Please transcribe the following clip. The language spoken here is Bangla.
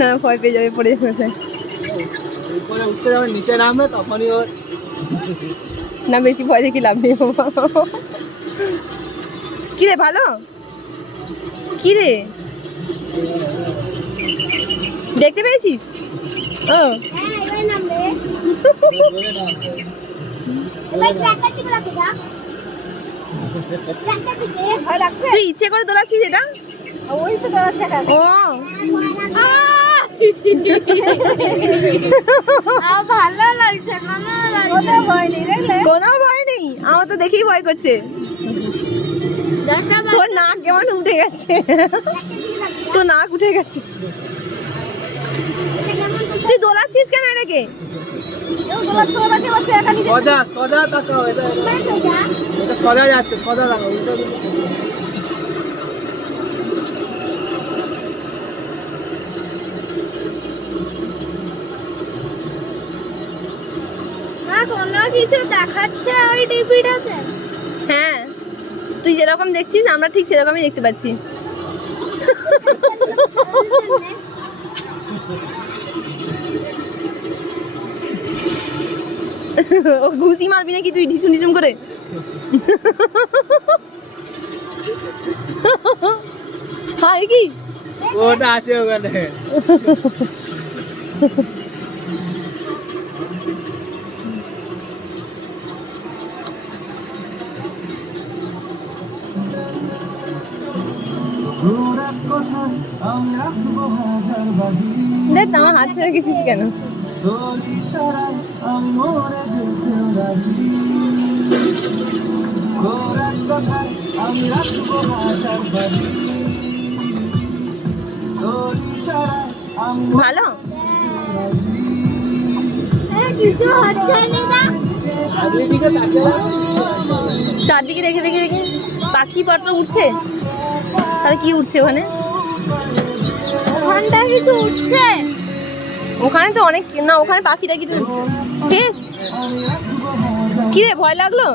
না ভয় পেয়ে যাবে, পড়ে যাবে। উঠতে যাবে নিচে নামবে তখনই ওর না বেশি ভয় দেখি লাভ নেই বাবা। কি রে ভালো? কি রে দেখতে পেয়েছিস? ও তুই ইচ্ছে করে দোলাচ্ছিস এটা? ওই তো দৌড়াচ্ছে। ও ভালো লাগছে, কোনো ভয় নেই দেখলে। কোনো ভয় নেই, আমার তো দেখেই ভয় করছে। তোর নাক কেমন উঠে গেছে, তোর নাক উঠে গেছে। তুই দোলাচ্ছিস কেন এটাকে? সোজা সোজা তাকাও, এটা সোজা যাচ্ছে, সোজা তাকাও। কোনো কিছু দেখাচ্ছে ওই টিভিটাতে। হ্যাঁ তুই যেরকম দেখছিস আমরা ঠিক সেরকমই দেখতে পাচ্ছি। ও ঘুষি মারবি নাকি তুই ঢিসুম ঢিসুম করে? হায় কি ওটা আছে ওখানে। দেখ আমার হাত ছেড়ে গেছিস কেন? ভালো কিছু হচ্ছে না। চারদিকে দেখে দেখে দেখে পাখি পত্র উঠছে। তাহলে কি উঠছে ওখানে? ওখানটা কিছু উঠছে। ওখানে তো অনেক না, ওখানে পাখিটা কিছু উঠছে। শেষ কি রে ভয় লাগলো?